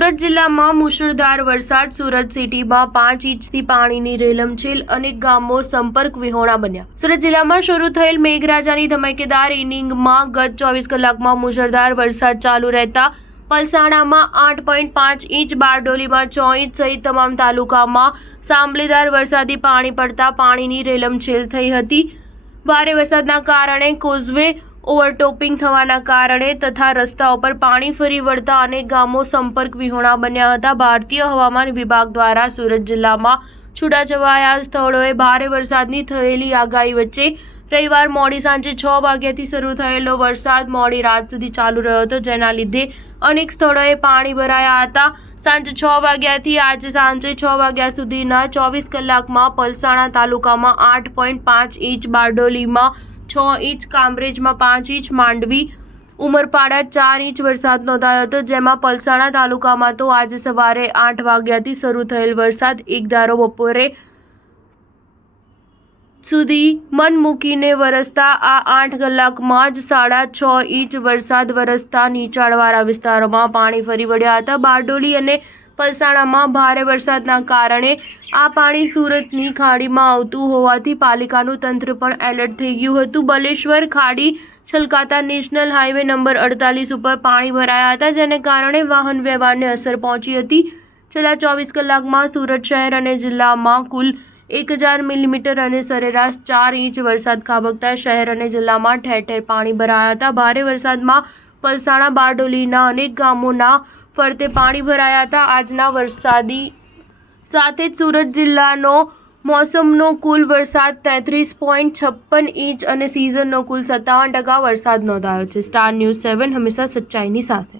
સુરત જિલ્લામાં મુશળધાર વરસાદ. સુરત સિટીમાં 5 ઇંચથી પાણીની રેલમછેલ, અનેક ગામો સંપર્ક વિહોણા બન્યા. સુરત જિલ્લામાં શરૂ થયેલ મેઘરાજાની ધમાકેદાર ઇનિંગમાં ગત 24 કલાકમાં મુશળધાર વરસાદ ચાલુ રહેતા પલસાણામાં 8.5 ઇંચ, બારડોલીમાં 6 ઇંચ સહિત તમામ તાલુકામાં સાંભળેદાર વરસાદી પાણી પડતા પાણીની રેલમછેલ થઈ હતી. ભારે વરસાદના કારણે કોઝવે ઓવરટોપિંગ થવાના કારણે તથા રસ્તાઓ પર પાણી ફરી વળતા અનેક ગામો સંપર્ક વિહોણા બન્યા હતા. ભારતીય હવામાન વિભાગ દ્વારા સુરત જિલ્લામાં છૂટાછવાયા સ્થળોએ ભારે વરસાદની થયેલી આગાહી વચ્ચે રવિવાર મોડી સાંજે 6 વાગ્યાથી શરૂ થયેલો વરસાદ મોડી રાત સુધી ચાલુ રહ્યો હતો, જેના લીધે અનેક સ્થળોએ પાણી ભરાયા હતા. સાંજે 6 વાગ્યાથી આજે સાંજે 6 વાગ્યા સુધીના 24 કલાકમાં પલસાણા તાલુકામાં 8.5 ઇંચ, બારડોલીમાં 6 ઇંચ, કામરેજમાં 5 ઇંચ, માંડવી ઉમરપાડા 4 ઇંચ વરસાદ નોંધાયો હતો. જેમાં પલસાણા તાલુકામાં તો આજે સવારે 8 વાગ્યાથી શરૂ થયેલ વરસાદ એકધારો બપોરે સુધી મન મૂકીને વરસતા આ 8 કલાકમાં જ 6.5 ઇંચ વરસાદ વરસતા નીચાણવાળા વિસ્તારોમાં પાણી ફરી વળ્યા હતા. બારડોલી અને પલસાણામાં ભારે વરસાદના કારણે આ પાણી સુરતની ખાડીમાં આવતું હોવાથી પાલિકાનું તંત્ર પણ એલર્ટ થઈ ગયું હતું. બલેશ્વર ખાડી છલકાતા નેશનલ હાઈવે નંબર 48 ઉપર પાણી ભરાયા હતા, જેને કારણે વાહન વ્યવહારને અસર પહોંચી હતી. છેલ્લા 24 કલાકમાં સુરત શહેર અને જિલ્લામાં કુલ 1000 મિલીમીટર અને સરેરાશ 4 ઇંચ વરસાદ ખાબકતા શહેર અને જિલ્લામાં ઠેર ઠેર પાણી ભરાયા હતા. ભારે વરસાદમાં પલસાણા, બારડોલીના અનેક ગામોના ફરતે પાણી ભરાયા હતા. આજના વરસાદી સાથે જ સુરત જિલ્લાનો મોસમનો કુલ વરસાદ 33.56 ઇંચ અને સિઝનનો કુલ 57% વરસાદ નોંધાયો છે. સ્ટાર ન્યૂઝ 7 હંમેશા સચ્ચાઈની સાથે.